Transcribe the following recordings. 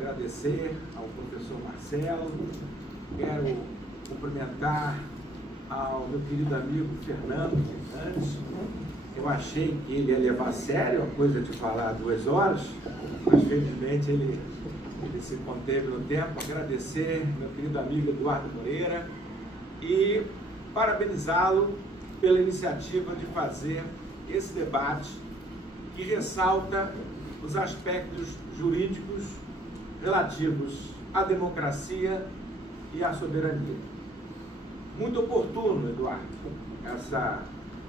Agradecer ao professor Marcelo, quero cumprimentar ao meu querido amigo Fernando Fernandes. Eu achei que ele ia levar a sério a coisa de falar 2 horas, mas felizmente ele se conteve no tempo. Agradecer meu querido amigo Eduardo Moreira e parabenizá-lo pela iniciativa de fazer esse debate que ressalta os aspectos jurídicos relativos à democracia e à soberania. Muito oportuno, Eduardo, essa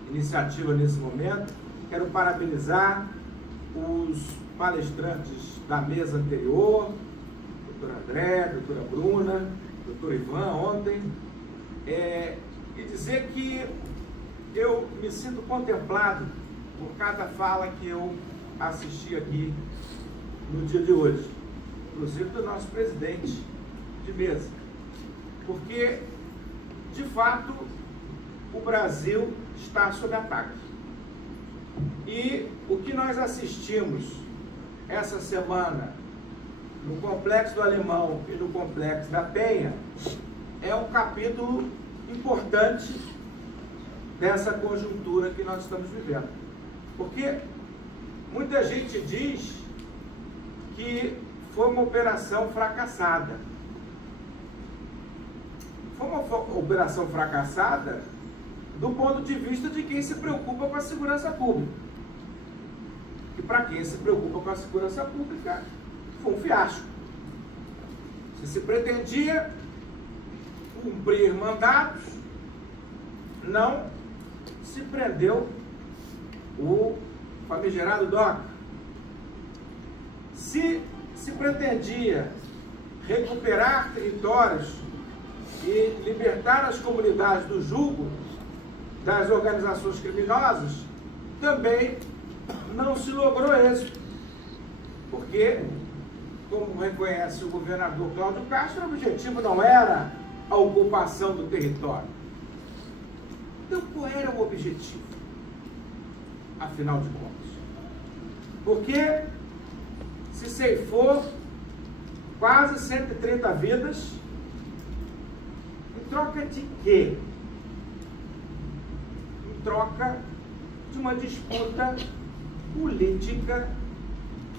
iniciativa nesse momento. Quero parabenizar os palestrantes da mesa anterior, doutor André, doutora Bruna, doutor Ivan, ontem, e dizer que eu me sinto contemplado por cada fala que eu assisti aqui no dia de hoje, inclusive do nosso presidente de mesa, porque, de fato, o Brasil está sob ataque. E o que nós assistimos essa semana no Complexo do Alemão e no Complexo da Penha é um capítulo importante dessa conjuntura que nós estamos vivendo. Porque muita gente diz que foi uma operação fracassada. Foi uma operação fracassada do ponto de vista de quem se preocupa com a segurança pública. E para quem se preocupa com a segurança pública, foi um fiasco. Se pretendia cumprir mandatos, não se prendeu o famigerado DOCA. Se pretendia recuperar territórios e libertar as comunidades do jugo das organizações criminosas, também não se logrou êxito, porque, como reconhece o governador Cláudio Castro, o objetivo não era a ocupação do território. Então, qual era o objetivo, afinal de contas? Porque se ceifou quase 130 vidas, em troca de quê? Em troca de uma disputa política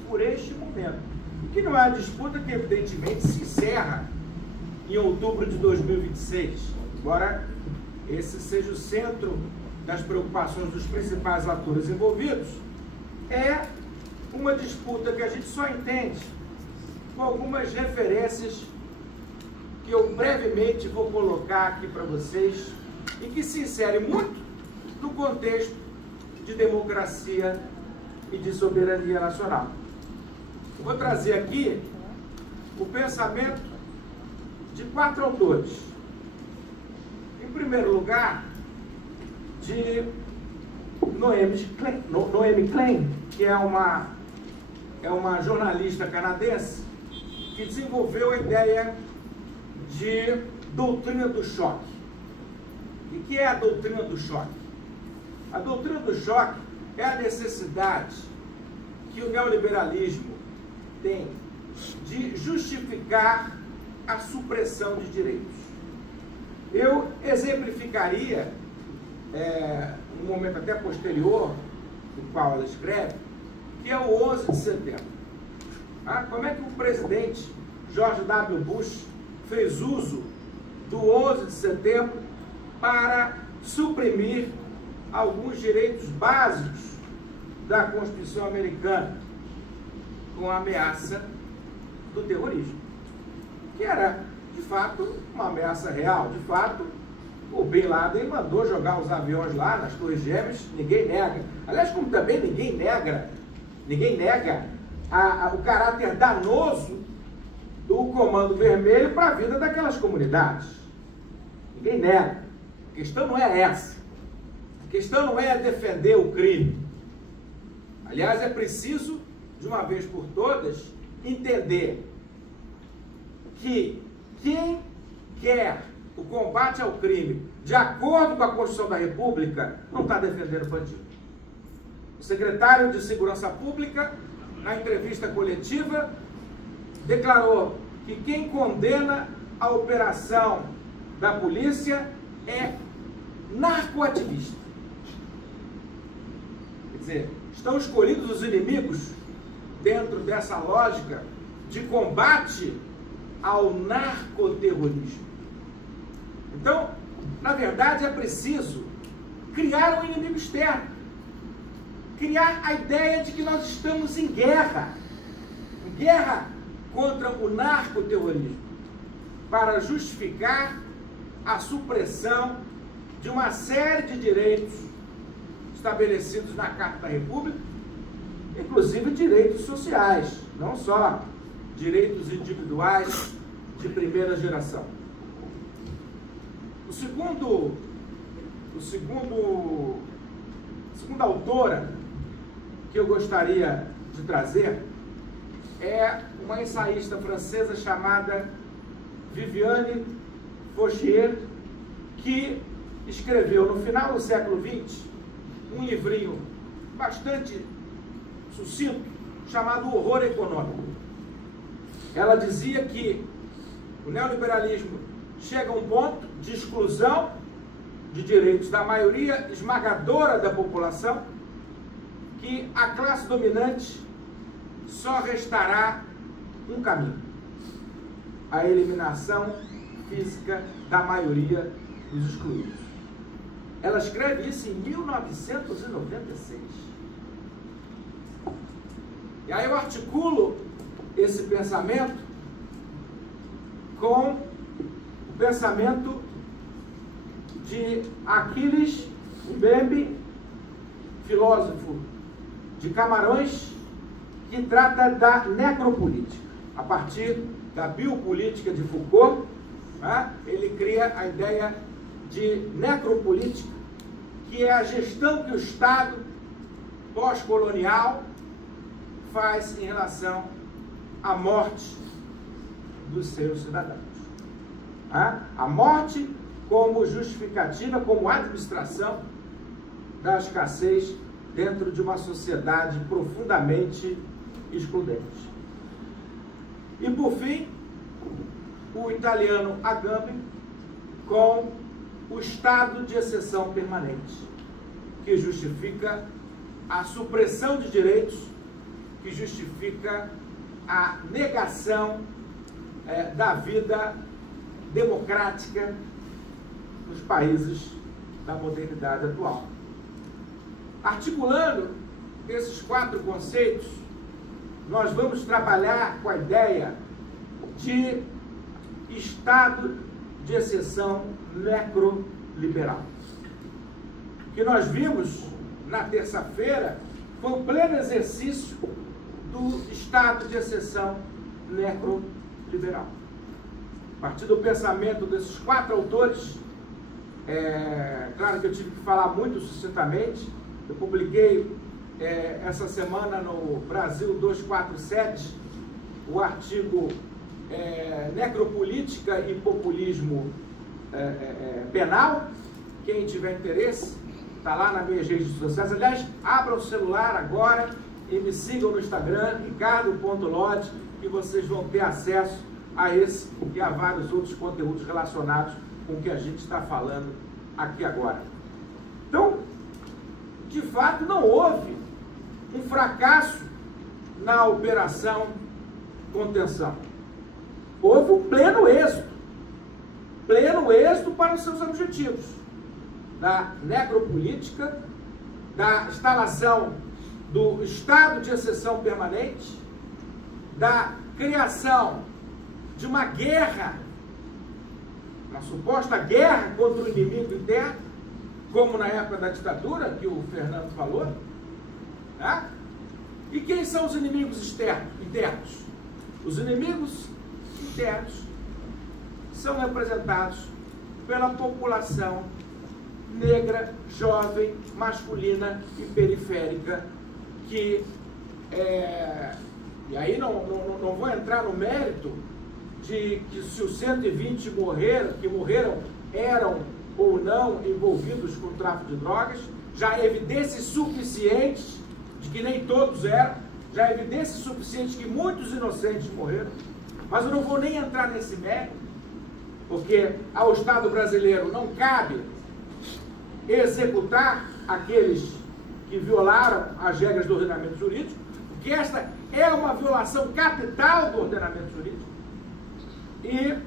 por este momento. Que não é a disputa que, evidentemente, se encerra em outubro de 2026, embora esse seja o centro das preocupações dos principais atores envolvidos. É uma disputa que a gente só entende com algumas referências que eu brevemente vou colocar aqui para vocês e que se insere muito no contexto de democracia e de soberania nacional. Eu vou trazer aqui o pensamento de 4 autores. Em primeiro lugar, de Noemi Klein, que é uma jornalista canadense que desenvolveu a ideia de doutrina do choque. E o que é a doutrina do choque? A doutrina do choque é a necessidade que o neoliberalismo tem de justificar a supressão de direitos. Eu exemplificaria, um momento até posterior, do qual ela escreve, que é o 11 de setembro. Como é que o presidente George W. Bush fez uso do 11 de setembro para suprimir alguns direitos básicos da Constituição americana, com a ameaça do terrorismo, que era, de fato, uma ameaça real. De fato, o Bin Laden mandou jogar os aviões lá nas Torres Gêmeas, ninguém nega. Aliás, como também ninguém nega o caráter danoso do Comando Vermelho para a vida daquelas comunidades. Ninguém nega. A questão não é essa. A questão não é defender o crime. Aliás, é preciso, de uma vez por todas, entender que quem quer o combate ao crime de acordo com a Constituição da República não está defendendo bandido. O secretário de Segurança Pública, na entrevista coletiva, declarou que quem condena a operação da polícia é narcoativista. Quer dizer, estão escolhidos os inimigos dentro dessa lógica de combate ao narcoterrorismo. Então, na verdade, é preciso criar um inimigo externo, criar a ideia de que nós estamos em guerra contra o narcoterrorismo, para justificar a supressão de uma série de direitos estabelecidos na Carta da República, inclusive direitos sociais, não só direitos individuais de primeira geração. A segunda autora que eu gostaria de trazer é uma ensaísta francesa chamada Viviane Fauchier, que escreveu no final do século XX um livrinho bastante sucinto chamado Horror Econômico. Ela dizia que o neoliberalismo chega a um ponto de exclusão de direitos da maioria esmagadora da população, que a classe dominante só restará um caminho: a eliminação física da maioria dos excluídos. Ela escreve isso em 1996. E aí eu articulo esse pensamento com o pensamento de Aquiles Mbembe, filósofo de Camarões, que trata da necropolítica. A partir da biopolítica de Foucault, né, ele cria a ideia de necropolítica, que é a gestão que o Estado pós-colonial faz em relação à morte dos seus cidadãos. A morte como justificativa, como administração da escassez dentro de uma sociedade profundamente excludente. E, por fim, o italiano Agamben com o estado de exceção permanente, que justifica a supressão de direitos, que justifica a negação da vida democrática nos países da modernidade atual. Articulando esses 4 conceitos, nós vamos trabalhar com a ideia de estado de exceção necroliberal. O que nós vimos na terça-feira foi o pleno exercício do estado de exceção necroliberal. A partir do pensamento desses 4 autores, claro que eu tive que falar muito sucintamente. Eu publiquei essa semana no Brasil 247 o artigo Necropolítica e Populismo Penal. Quem tiver interesse, está lá nas minhas redes sociais. Aliás, abra o celular agora e me sigam no Instagram, ricardo.lodge, e vocês vão ter acesso a esse e a vários outros conteúdos relacionados com o que a gente está falando aqui agora. Então, de fato, não houve um fracasso na operação contenção. Houve um pleno êxito para os seus objetivos, da necropolítica, da instalação do estado de exceção permanente, da criação de uma guerra, uma suposta guerra contra o inimigo interno, como na época da ditadura, que o Fernando falou, né? E quem são os inimigos internos? Os inimigos internos são representados pela população negra, jovem, masculina e periférica, que e aí não vou entrar no mérito de que se os 120 que morreram eram ou não envolvidos com o tráfico de drogas. Já há evidências suficientes de que nem todos eram, já há evidências suficientes de que muitos inocentes morreram. Mas eu não vou nem entrar nesse mérito, porque ao Estado brasileiro não cabe executar aqueles que violaram as regras do ordenamento jurídico, porque esta é uma violação capital do ordenamento jurídico. E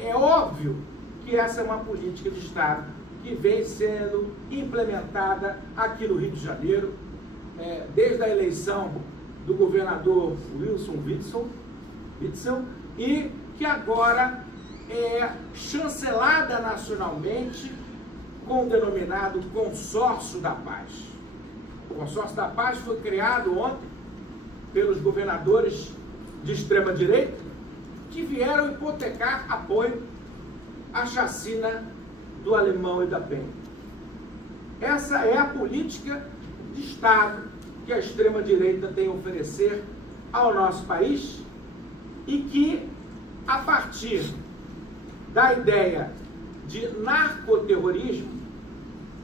é óbvio que essa é uma política de Estado que vem sendo implementada aqui no Rio de Janeiro, desde a eleição do governador Wilson Witzel, e que agora é chancelada nacionalmente com o denominado Consórcio da Paz. O Consórcio da Paz foi criado ontem pelos governadores de extrema-direita que vieram hipotecar apoio à chacina do Alemão e da Penha. Essa é a política de Estado que a extrema-direita tem a oferecer ao nosso país e que, a partir da ideia de narcoterrorismo,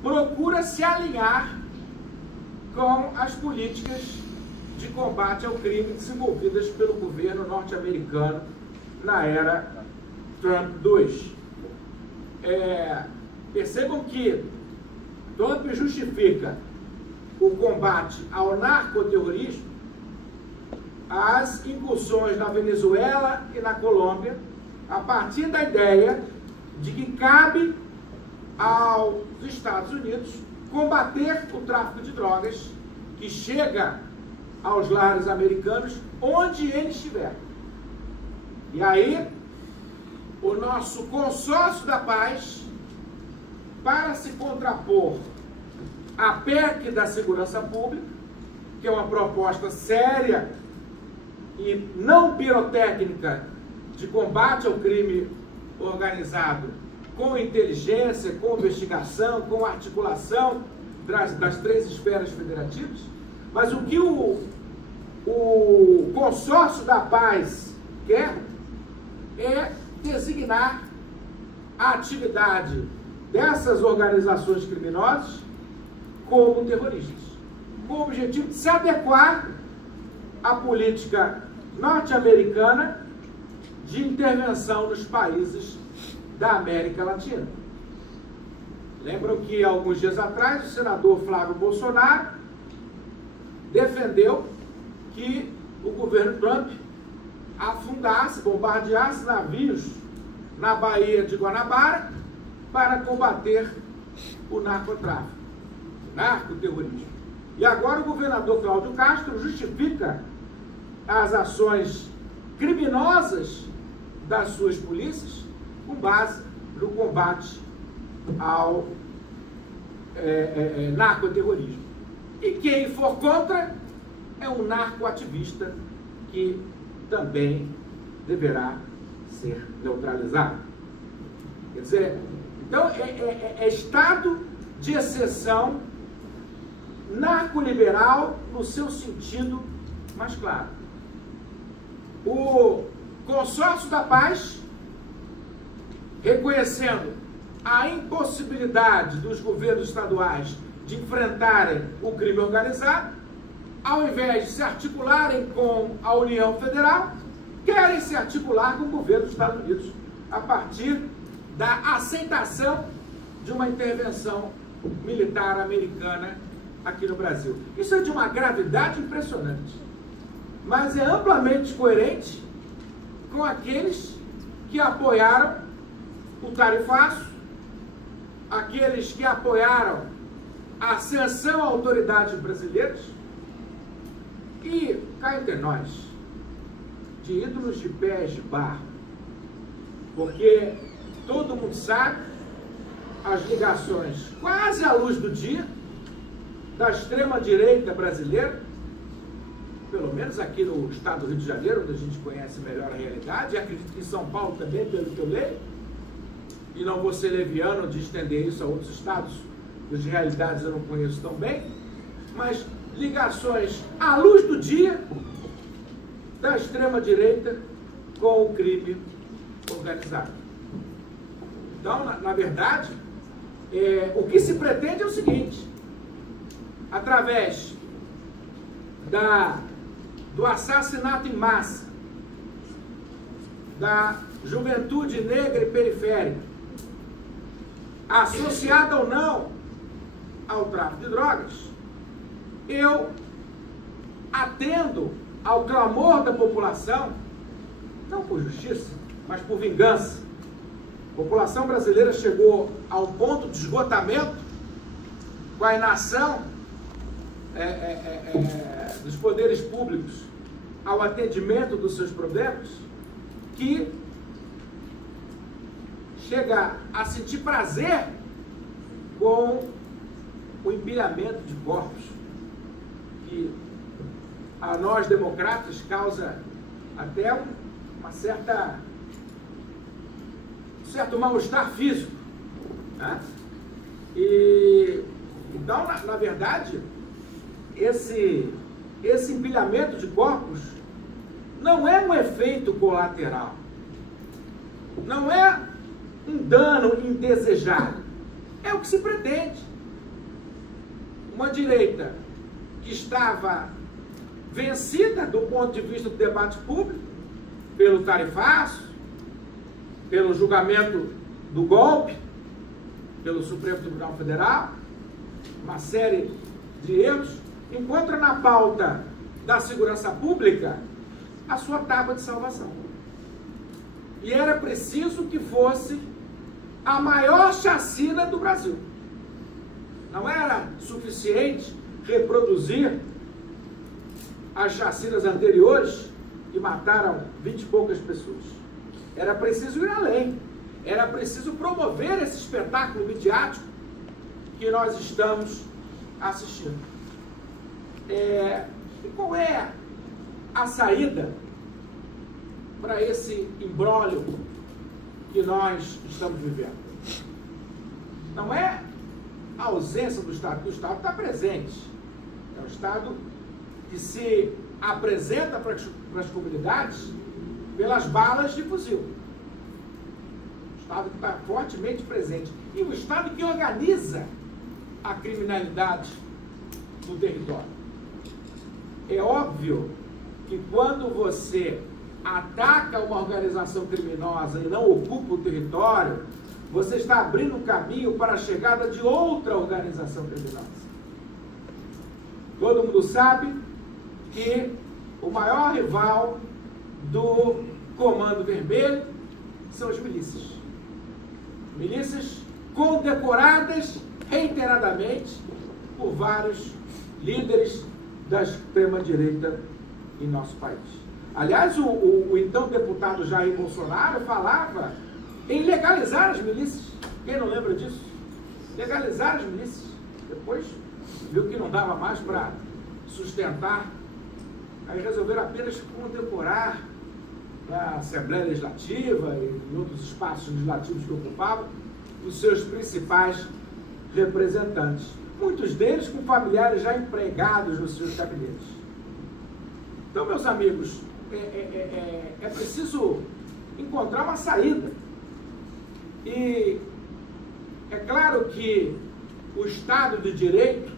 procura se alinhar com as políticas de combate ao crime desenvolvidas pelo governo norte-americano na era Trump 2. Percebam que Trump justifica o combate ao narcoterrorismo, as incursões na Venezuela e na Colômbia, a partir da ideia de que cabe aos Estados Unidos combater o tráfico de drogas que chega aos lares americanos onde ele estiver. E aí, o nosso Consórcio da Paz, para se contrapor à PEC da Segurança Pública, que é uma proposta séria e não pirotécnica de combate ao crime organizado, com inteligência, com investigação, com articulação das três esferas federativas. Mas o que o Consórcio da Paz quer é designar a atividade dessas organizações criminosas como terroristas, com o objetivo de se adequar à política norte-americana de intervenção nos países da América Latina. Lembram que, alguns dias atrás, o senador Flávio Bolsonaro defendeu que o governo Trump afundasse, bombardeasse navios na Baía de Guanabara para combater o narcotráfico, o narcoterrorismo. E agora o governador Cláudio Castro justifica as ações criminosas das suas polícias com base no combate ao narcoterrorismo. E quem for contra é um narcoativista que também deverá ser neutralizado. Quer dizer, então é estado de exceção narcoliberal no seu sentido mais claro. O Consórcio da Paz, reconhecendo a impossibilidade dos governos estaduais de enfrentarem o crime organizado, ao invés de se articularem com a União Federal, querem se articular com o governo dos Estados Unidos a partir da aceitação de uma intervenção militar americana aqui no Brasil. Isso é de uma gravidade impressionante, mas é amplamente coerente com aqueles que apoiaram o tarifaço, aqueles que apoiaram a ascensão a autoridades brasileiras e, cá entre nós, de ídolos de pés de barro, porque todo mundo sabe as ligações quase à luz do dia da extrema-direita brasileira, pelo menos aqui no estado do Rio de Janeiro, onde a gente conhece melhor a realidade, e acredito que em São Paulo também, pelo que eu leio, e não vou ser leviano de estender isso a outros estados, cujas realidades eu não conheço tão bem, mas ligações à luz do dia da extrema-direita com o crime organizado. Então, na verdade, o que se pretende é o seguinte: através do assassinato em massa da juventude negra e periférica, associada ou não ao tráfico de drogas, eu atendo ao clamor da população, não por justiça, mas por vingança. A população brasileira chegou ao ponto de esgotamento com a inação dos poderes públicos ao atendimento dos seus problemas, que chega a sentir prazer com o empilhamento de corpos, que a nós democratas causa até um certo mal-estar físico, né? E então, na verdade, esse empilhamento de corpos não é um efeito colateral, não é um dano indesejado, é o que se pretende. Uma direita que estava vencida do ponto de vista do debate público, pelo tarifaço, pelo julgamento do golpe, pelo Supremo Tribunal Federal, uma série de erros, encontra na pauta da segurança pública a sua tábua de salvação. E era preciso que fosse a maior chacina do Brasil. Não era suficiente reproduzir as chacinas anteriores que mataram 20 e poucas pessoas. Era preciso ir além. Era preciso promover esse espetáculo midiático que nós estamos assistindo. E qual é a saída para esse imbróglio que nós estamos vivendo? Não é a ausência do Estado, porque o Estado está presente. É um Estado que se apresenta para as comunidades pelas balas de fuzil. O Estado que está fortemente presente. E o Estado que organiza a criminalidade no território. É óbvio que quando você ataca uma organização criminosa e não ocupa o território, você está abrindo um caminho para a chegada de outra organização criminosa. Todo mundo sabe que o maior rival do Comando Vermelho são as milícias. Milícias condecoradas reiteradamente por vários líderes da extrema-direita em nosso país. Aliás, o então deputado Jair Bolsonaro falava em legalizar as milícias. Quem não lembra disso? Legalizar as milícias. Depois viu que não dava mais para sustentar. Aí resolveram apenas condecorar na Assembleia Legislativa e em outros espaços legislativos que ocupavam os seus principais representantes. Muitos deles com familiares já empregados nos seus gabinetes. Então, meus amigos, é preciso encontrar uma saída. E é claro que o Estado de Direito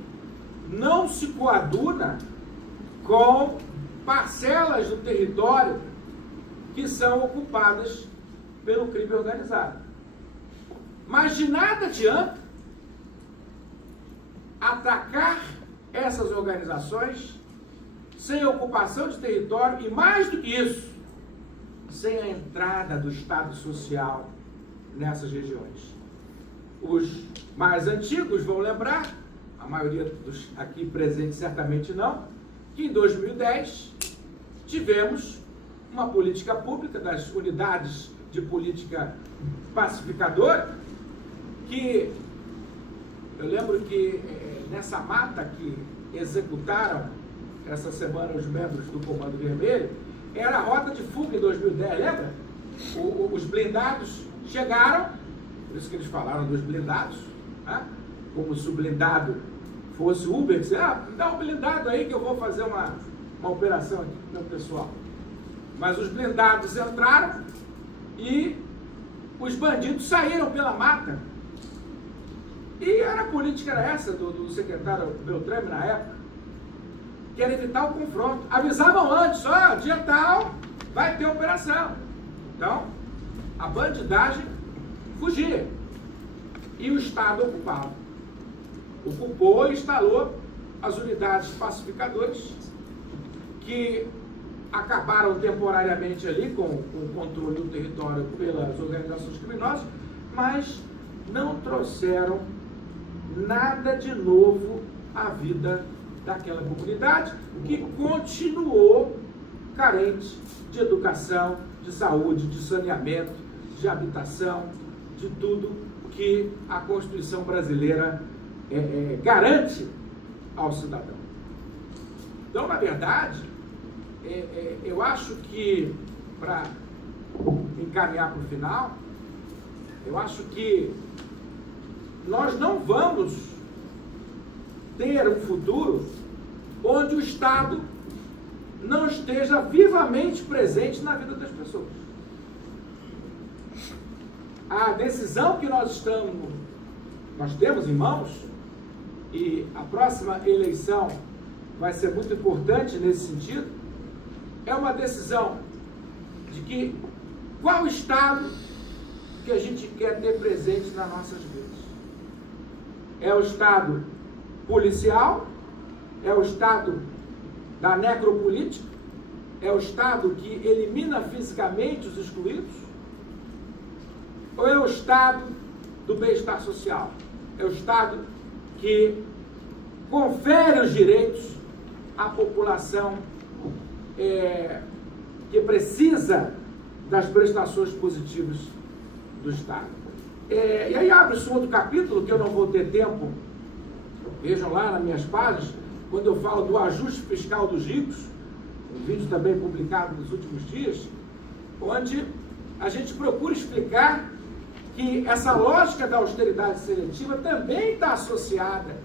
não se coaduna com parcelas do território que são ocupadas pelo crime organizado. Mas de nada adianta atacar essas organizações sem ocupação de território e, mais do que isso, sem a entrada do Estado Social nessas regiões. Os mais antigos vão lembrar, a maioria dos aqui presentes certamente não, que em 2010 tivemos uma política pública das unidades de política pacificadora, que eu lembro que nessa mata que executaram essa semana os membros do Comando Vermelho, era a rota de fuga em 2010, lembra? Os blindados chegaram, por isso que eles falaram dos blindados, né? Como se o blindado fosse Uber, que você, me dá um blindado aí que eu vou fazer uma operação aqui com o meu pessoal. Mas os blindados entraram e os bandidos saíram pela mata. E a política era essa do secretário Beltrame na época, que era evitar o confronto. Avisavam antes, dia tal vai ter operação. Então, a bandidagem fugia e o Estado ocupava. Ocupou e instalou as unidades pacificadoras que acabaram temporariamente ali com o controle do território pelas organizações criminosas, mas não trouxeram nada de novo à vida daquela comunidade, que continuou carente de educação, de saúde, de saneamento, de habitação, de tudo que a Constituição brasileira garante ao cidadão. Então, na verdade, eu acho que, para encaminhar para o final, eu acho que nós não vamos ter um futuro onde o Estado não esteja vivamente presente na vida das pessoas. A decisão que nós temos em mãos, e a próxima eleição vai ser muito importante nesse sentido, é uma decisão de que qual Estado que a gente quer ter presente nas nossas vidas. É o Estado policial? É o Estado da necropolítica? É o Estado que elimina fisicamente os excluídos? Ou é o Estado do bem-estar social? É o Estado que confere os direitos à população que precisa das prestações positivas do Estado. E aí abre-se um outro capítulo que eu não vou ter tempo, vejam lá nas minhas páginas, quando eu falo do ajuste fiscal dos ricos, um vídeo também publicado nos últimos dias, onde a gente procura explicar que essa lógica da austeridade seletiva também está associada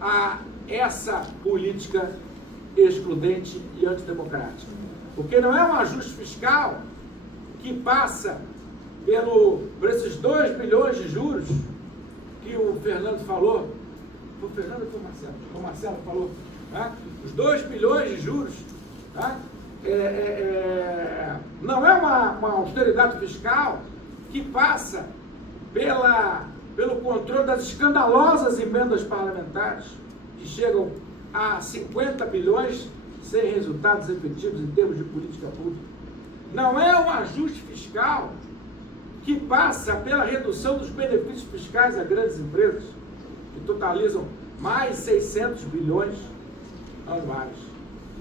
a essa política excludente e antidemocrática. Porque não é um ajuste fiscal que passa por esses 2 bilhões de juros que o Fernando falou. Foi o Fernando ou foi o Marcelo? O Marcelo falou. Tá? Os 2 bilhões de juros. Tá? Não é uma austeridade fiscal que passa pelo controle das escandalosas emendas parlamentares, que chegam a 50 bilhões sem resultados efetivos em termos de política pública. Não é um ajuste fiscal que passa pela redução dos benefícios fiscais a grandes empresas, que totalizam mais 600 bilhões anuais.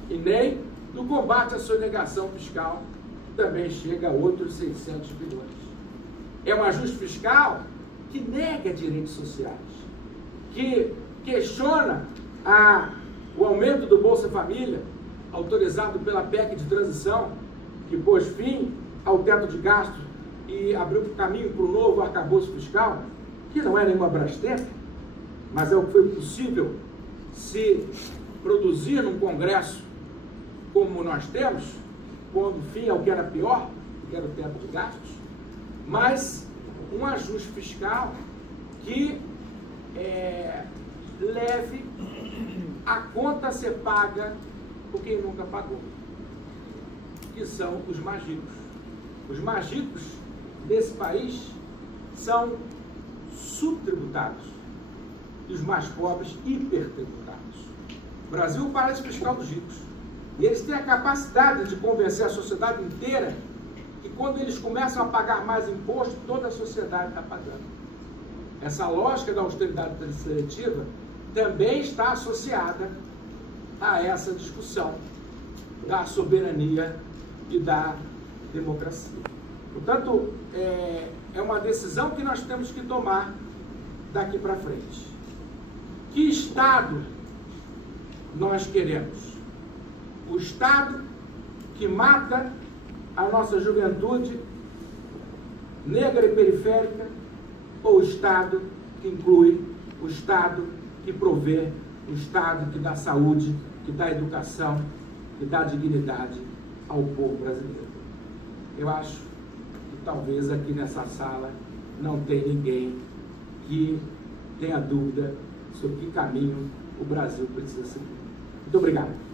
E nem do combate à sonegação fiscal, que também chega a outros 600 bilhões. É um ajuste fiscal que nega direitos sociais, que questiona o aumento do Bolsa Família, autorizado pela PEC de transição, que pôs fim ao teto de gastos e abriu caminho para o novo arcabouço fiscal, que não é nenhuma Brastemp, mas é o que foi possível se produzir num Congresso como nós temos, pondo fim ao que era pior, que era o teto de gastos, mas um ajuste fiscal que leve a conta a ser paga por quem nunca pagou, que são os mais ricos. Os mais ricos desse país são subtributados e os mais pobres hipertributados. O Brasil é o paraíso fiscal dos ricos. E eles têm a capacidade de convencer a sociedade inteira que quando eles começam a pagar mais imposto, toda a sociedade está pagando. Essa lógica da austeridade seletiva também está associada a essa discussão da soberania e da democracia. Portanto, é uma decisão que nós temos que tomar daqui para frente. Que Estado nós queremos? O Estado que mata a nossa juventude negra e periférica, ou o Estado que inclui, o Estado que provê, o Estado que dá saúde, que dá educação, que dá dignidade ao povo brasileiro? Eu acho que talvez aqui nessa sala não tem ninguém que tenha dúvida sobre que caminho o Brasil precisa seguir. Muito obrigado.